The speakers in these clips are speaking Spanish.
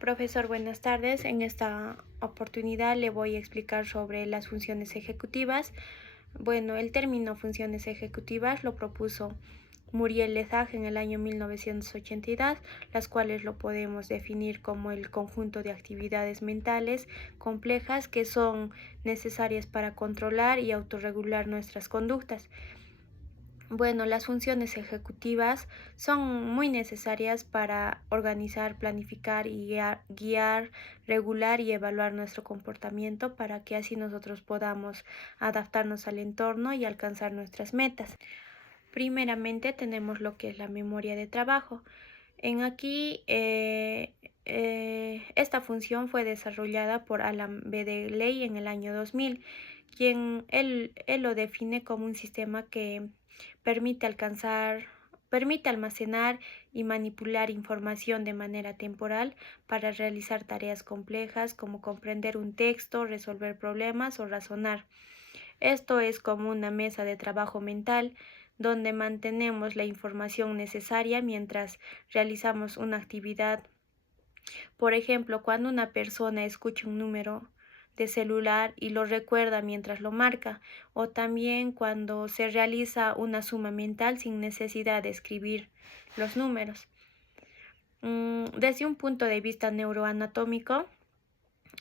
Profesor, buenas tardes. En esta oportunidad le voy a explicar sobre las funciones ejecutivas. Bueno, el término funciones ejecutivas lo propuso Muriel Lezag en el año 1982, las cuales lo podemos definir como el conjunto de actividades mentales complejas que son necesarias para controlar y autorregular nuestras conductas. Bueno, las funciones ejecutivas son muy necesarias para organizar, planificar y guiar, regular y evaluar nuestro comportamiento para que así nosotros podamos adaptarnos al entorno y alcanzar nuestras metas. Primeramente tenemos lo que es la memoria de trabajo. Esta función fue desarrollada por Alan B. DeLay en el año 2000, quien él lo define como un sistema que permite almacenar y manipular información de manera temporal para realizar tareas complejas como comprender un texto, resolver problemas o razonar. Esto es como una mesa de trabajo mental donde mantenemos la información necesaria mientras realizamos una actividad. Por ejemplo, cuando una persona escucha un número de celular y lo recuerda mientras lo marca, o también cuando se realiza una suma mental sin necesidad de escribir los números. Desde un punto de vista neuroanatómico,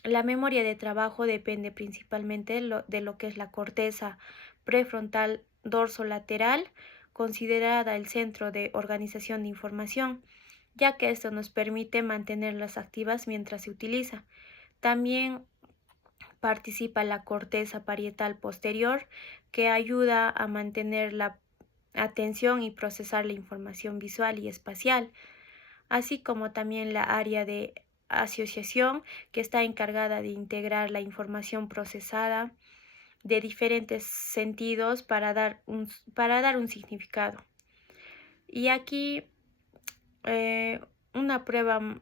la memoria de trabajo depende principalmente de lo que es la corteza prefrontal dorsolateral, considerada el centro de organización de información, ya que esto nos permite mantenerlas activas mientras se utiliza. También participa la corteza parietal posterior, que ayuda a mantener la atención y procesar la información visual y espacial, así como también la área de asociación, que está encargada de integrar la información procesada de diferentes sentidos para dar un significado. Y aquí una prueba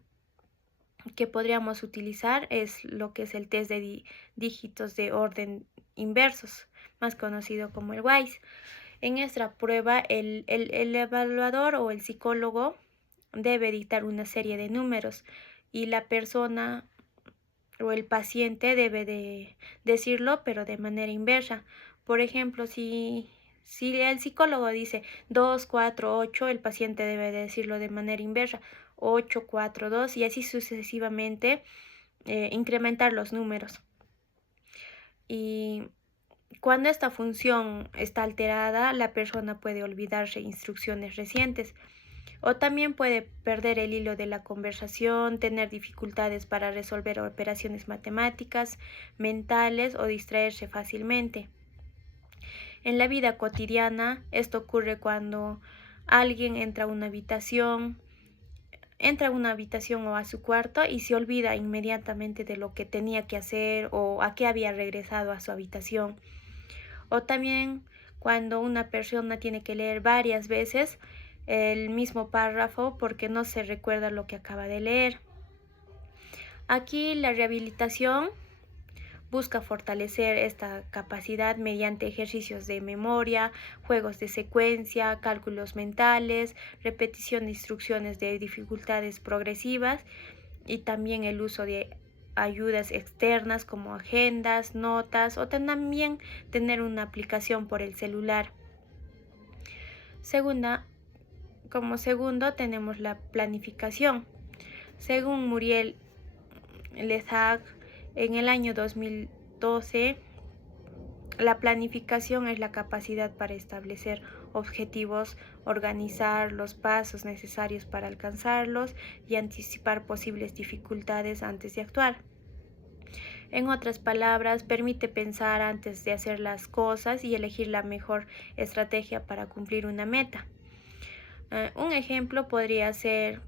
que podríamos utilizar es lo que es el test de dígitos de orden inversos, más conocido como el WISE. En esta prueba, el evaluador o el psicólogo debe dictar una serie de números y la persona o el paciente debe de decirlo, pero de manera inversa. Por ejemplo, si el psicólogo dice 2, 4, 8, el paciente debe de decirlo de manera inversa, 8, 4, 2 y así sucesivamente, incrementar los números. Y cuando esta función está alterada, la persona puede olvidarse instrucciones recientes o también puede perder el hilo de la conversación, tener dificultades para resolver operaciones matemáticas, mentales o distraerse fácilmente. En la vida cotidiana, esto ocurre cuando alguien entra a una habitación o a su cuarto y se olvida inmediatamente de lo que tenía que hacer o a qué había regresado a su habitación. O también cuando una persona tiene que leer varias veces el mismo párrafo porque no se recuerda lo que acaba de leer. Aquí la rehabilitación busca fortalecer esta capacidad mediante ejercicios de memoria, juegos de secuencia, cálculos mentales, repetición de instrucciones de dificultades progresivas y también el uso de ayudas externas como agendas, notas o también tener una aplicación por el celular. Como segundo tenemos la planificación. Según Muriel Lezag, en el año 2012, la planificación es la capacidad para establecer objetivos, organizar los pasos necesarios para alcanzarlos y anticipar posibles dificultades antes de actuar. En otras palabras, permite pensar antes de hacer las cosas y elegir la mejor estrategia para cumplir una meta. Un ejemplo podría ser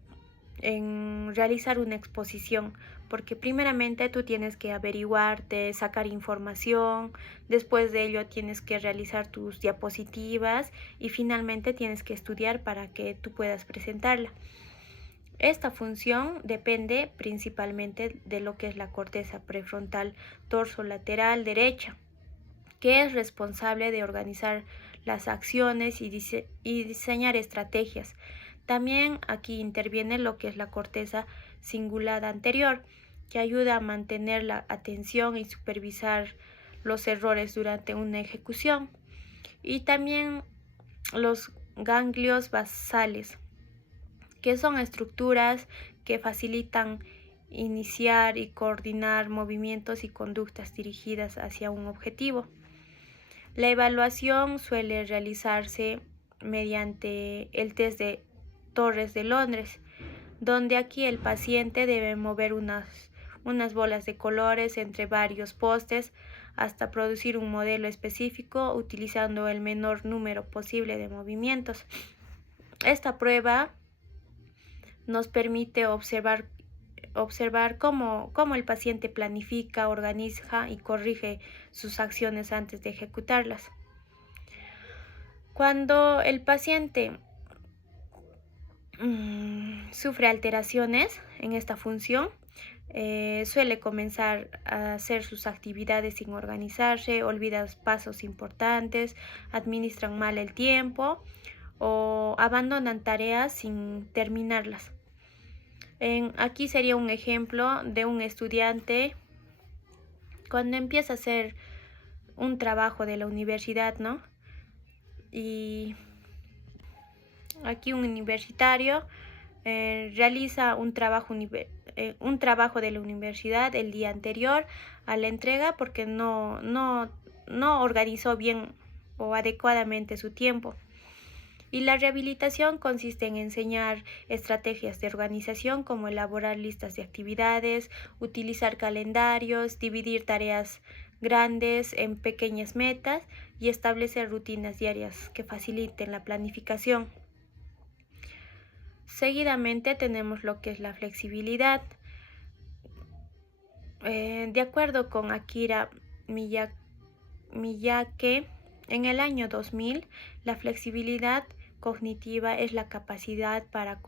en realizar una exposición, porque primeramente tú tienes que averiguarte, sacar información, después de ello tienes que realizar tus diapositivas y finalmente tienes que estudiar para que tú puedas presentarla. Esta función depende principalmente de lo que es la corteza prefrontal dorsolateral derecha, que es responsable de organizar las acciones y diseñar estrategias. También aquí interviene lo que es la corteza cingulada anterior, que ayuda a mantener la atención y supervisar los errores durante una ejecución. Y también los ganglios basales, que son estructuras que facilitan iniciar y coordinar movimientos y conductas dirigidas hacia un objetivo. La evaluación suele realizarse mediante el test de Torres de Londres, donde aquí el paciente debe mover unas bolas de colores entre varios postes hasta producir un modelo específico utilizando el menor número posible de movimientos. Esta prueba nos permite observar cómo el paciente planifica, organiza y corrige sus acciones antes de ejecutarlas. Cuando el paciente sufre alteraciones en esta función, suele comenzar a hacer sus actividades sin organizarse, olvida pasos importantes, administran mal el tiempo o abandonan tareas sin terminarlas. Aquí sería un ejemplo de un estudiante cuando empieza a hacer un trabajo de la universidad, ¿no? Y aquí un universitario realiza un trabajo de la universidad el día anterior a la entrega porque no organizó bien o adecuadamente su tiempo. Y la rehabilitación consiste en enseñar estrategias de organización como elaborar listas de actividades, utilizar calendarios, dividir tareas grandes en pequeñas metas y establecer rutinas diarias que faciliten la planificación. Seguidamente tenemos lo que es la flexibilidad. De acuerdo con Akira Miyake, en el año 2000, la flexibilidad cognitiva es la capacidad para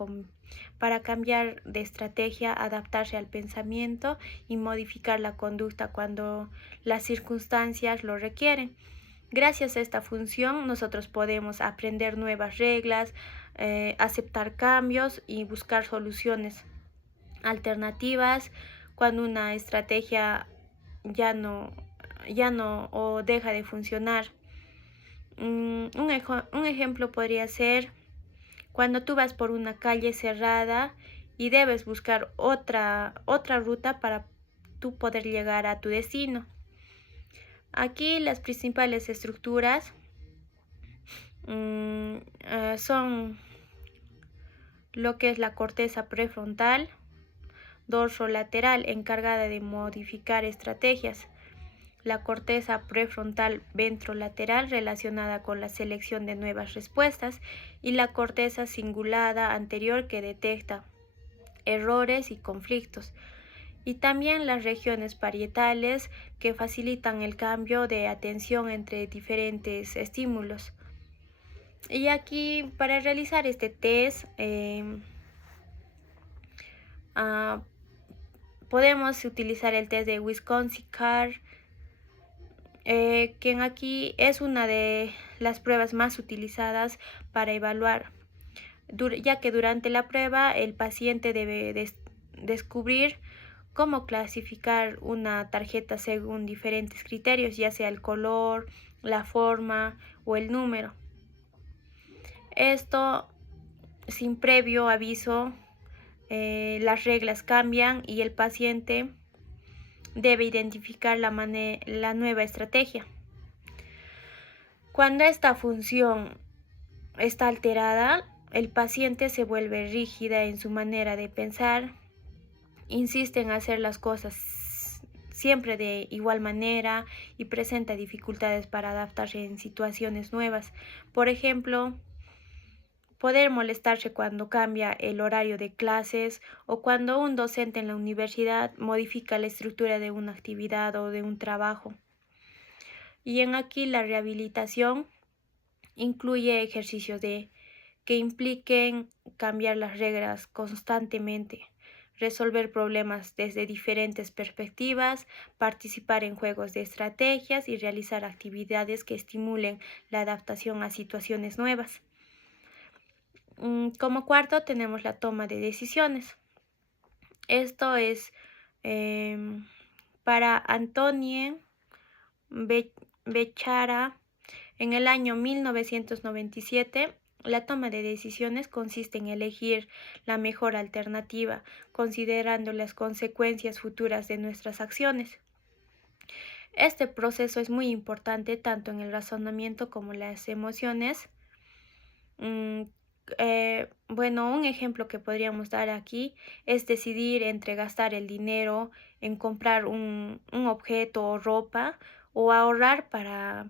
cambiar de estrategia, adaptarse al pensamiento y modificar la conducta cuando las circunstancias lo requieren. Gracias a esta función, nosotros podemos aprender nuevas reglas, aceptar cambios y buscar soluciones alternativas cuando una estrategia ya no o deja de funcionar. Un ejemplo podría ser cuando tú vas por una calle cerrada y debes buscar otra ruta para tú poder llegar a tu destino. Aquí las principales estructuras son lo que es la corteza prefrontal, dorsolateral, encargada de modificar estrategias, la corteza prefrontal ventrolateral, relacionada con la selección de nuevas respuestas, y la corteza cingulada anterior, que detecta errores y conflictos, y también las regiones parietales, que facilitan el cambio de atención entre diferentes estímulos. Y aquí, para realizar este test, podemos utilizar el test de Wisconsin-Carr, quien aquí es una de las pruebas más utilizadas para evaluar, ya que durante la prueba el paciente debe descubrir cómo clasificar una tarjeta según diferentes criterios, ya sea el color, la forma o el número. Esto sin previo aviso. Las reglas cambian y el paciente debe identificar la nueva estrategia. Cuando esta función está alterada, el paciente se vuelve rígida en su manera de pensar, insiste en hacer las cosas siempre de igual manera y presenta dificultades para adaptarse en situaciones nuevas. Por ejemplo, poder molestarse cuando cambia el horario de clases o cuando un docente en la universidad modifica la estructura de una actividad o de un trabajo. Y aquí la rehabilitación incluye ejercicios que impliquen cambiar las reglas constantemente, resolver problemas desde diferentes perspectivas, participar en juegos de estrategias y realizar actividades que estimulen la adaptación a situaciones nuevas. Como cuarto tenemos la toma de decisiones. Esto es para Antonie Bechara. En el año 1997, la toma de decisiones consiste en elegir la mejor alternativa, considerando las consecuencias futuras de nuestras acciones. Este proceso es muy importante tanto en el razonamiento como en las emociones. Mm, bueno, un ejemplo que podríamos dar aquí es decidir entre gastar el dinero en comprar un objeto o ropa o ahorrar para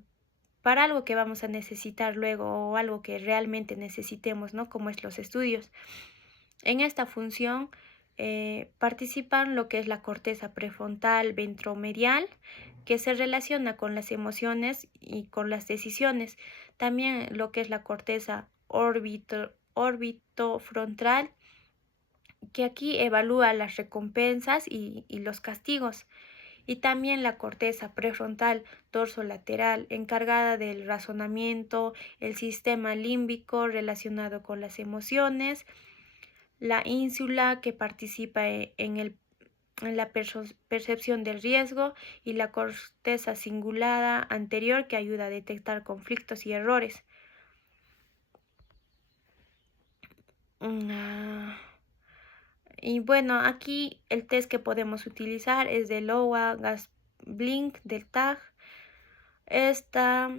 algo que vamos a necesitar luego o algo que realmente necesitemos, ¿no? Como es los estudios. En esta función participan lo que es la corteza prefrontal ventromedial, que se relaciona con las emociones y con las decisiones. También lo que es la corteza orbitofrontal, que aquí evalúa las recompensas y los castigos. Y también la corteza prefrontal dorsolateral, encargada del razonamiento, el sistema límbico relacionado con las emociones, la ínsula que participa en la percepción del riesgo y la corteza cingulada anterior que ayuda a detectar conflictos y errores. Y bueno, aquí el test que podemos utilizar es de Lowa Gas-Blink del TAG. Esta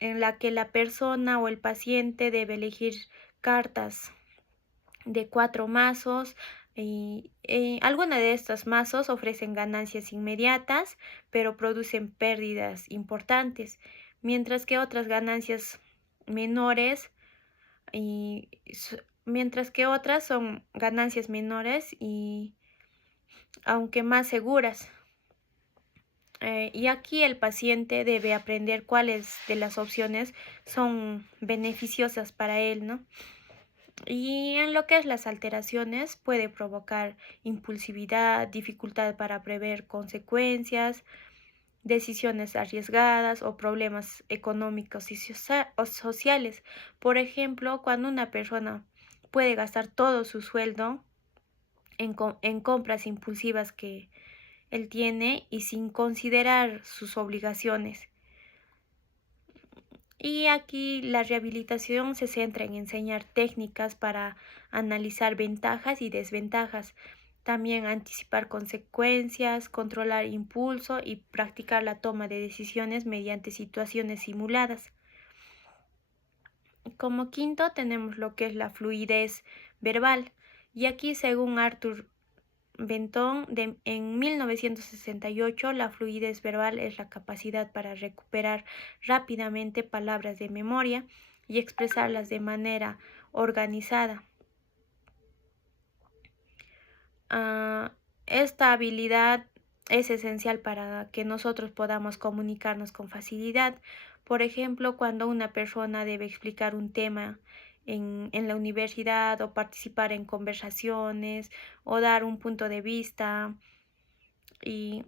en la que la persona o el paciente debe elegir cartas de 4 mazos y algunas de estos mazos ofrecen ganancias inmediatas, pero producen pérdidas importantes, mientras que otras ganancias menores y mientras que otras son ganancias menores y aunque más seguras. Y aquí el paciente debe aprender cuáles de las opciones son beneficiosas para él, ¿no? Y en lo que es las alteraciones puede provocar impulsividad, dificultad para prever consecuencias, decisiones arriesgadas o problemas económicos y sociales. Por ejemplo, cuando una persona puede gastar todo su sueldo en compras impulsivas que él tiene y sin considerar sus obligaciones. Y aquí la rehabilitación se centra en enseñar técnicas para analizar ventajas y desventajas, también anticipar consecuencias, controlar impulso y practicar la toma de decisiones mediante situaciones simuladas. Como quinto tenemos lo que es la fluidez verbal. Y aquí, según Arthur Benton, en 1968, la fluidez verbal es la capacidad para recuperar rápidamente palabras de memoria y expresarlas de manera organizada. Esta habilidad es esencial para que nosotros podamos comunicarnos con facilidad. Por ejemplo, cuando una persona debe explicar un tema en la universidad o participar en conversaciones o dar un punto de vista. Y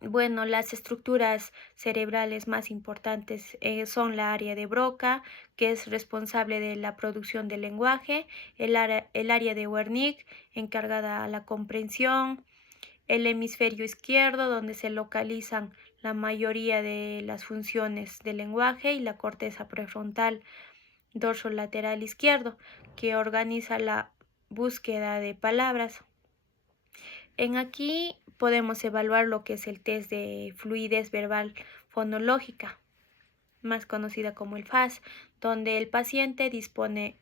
bueno, las estructuras cerebrales más importantes son la área de Broca, que es responsable de la producción del lenguaje, el área de Wernicke, encargada a la comprensión, el hemisferio izquierdo, donde se localizan la mayoría de las funciones del lenguaje, y la corteza prefrontal dorsolateral izquierdo, que organiza la búsqueda de palabras. En aquí podemos evaluar lo que es el test de fluidez verbal fonológica, más conocida como el FAS, donde el paciente dispone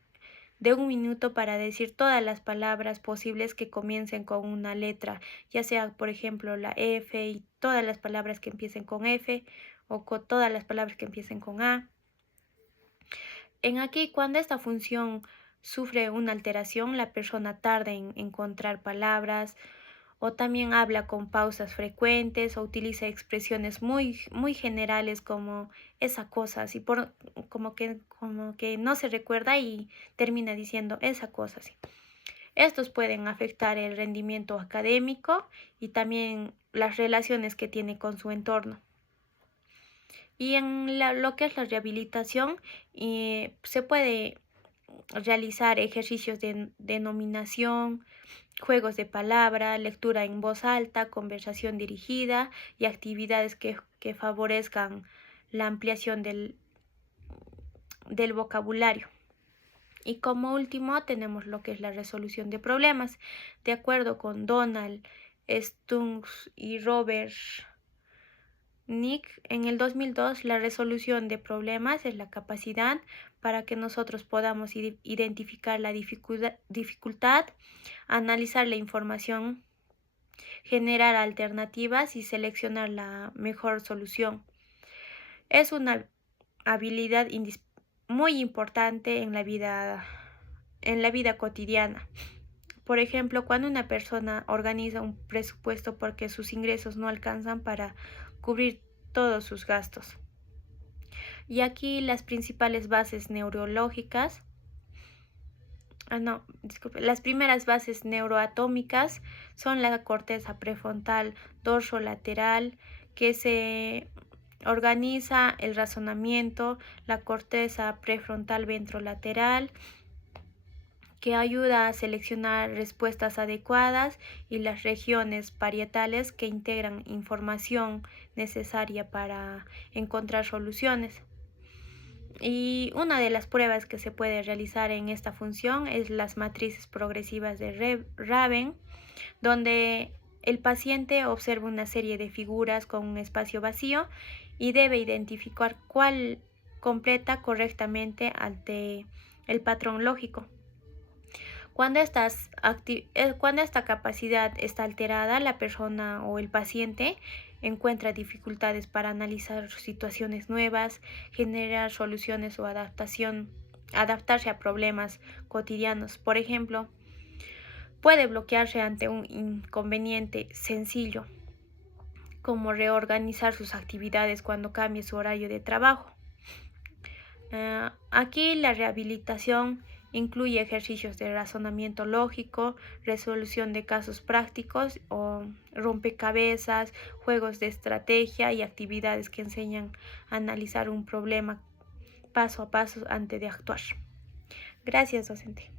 de 1 minuto para decir todas las palabras posibles que comiencen con una letra, ya sea por ejemplo la F y todas las palabras que empiecen con F o con todas las palabras que empiecen con A. En aquí, cuando esta función sufre una alteración, la persona tarda en encontrar palabras o también habla con pausas frecuentes o utiliza expresiones muy generales como esa cosa, así como que no se recuerda y termina diciendo esa cosa, así. Estos pueden afectar el rendimiento académico y también las relaciones que tiene con su entorno. Y en lo que es la rehabilitación, se puede realizar ejercicios de denominación, juegos de palabra, lectura en voz alta, conversación dirigida y actividades que favorezcan la ampliación del vocabulario. Y como último tenemos lo que es la resolución de problemas. De acuerdo con Donald Stunz y Robert Nick, en el 2002, la resolución de problemas es la capacidad para que nosotros podamos identificar la dificultad, analizar la información, generar alternativas y seleccionar la mejor solución. Es una habilidad muy importante en la vida cotidiana. Por ejemplo, cuando una persona organiza un presupuesto porque sus ingresos no alcanzan para cubrir todos sus gastos. Y aquí las principales bases neurológicas, las primeras bases neuroatómicas son la corteza prefrontal dorsolateral, que se organiza el razonamiento, la corteza prefrontal ventrolateral, que ayuda a seleccionar respuestas adecuadas, y las regiones parietales, que integran información necesaria para encontrar soluciones. Y una de las pruebas que se puede realizar en esta función es las matrices progresivas de Raven, donde el paciente observa una serie de figuras con un espacio vacío y debe identificar cuál completa correctamente ante el patrón lógico. Cuando esta capacidad está alterada, la persona o el paciente encuentra dificultades para analizar situaciones nuevas, generar soluciones o adaptarse a problemas cotidianos. Por ejemplo, puede bloquearse ante un inconveniente sencillo, como reorganizar sus actividades cuando cambie su horario de trabajo. Aquí la rehabilitación incluye ejercicios de razonamiento lógico, resolución de casos prácticos o rompecabezas, juegos de estrategia y actividades que enseñan a analizar un problema paso a paso antes de actuar. Gracias, docente.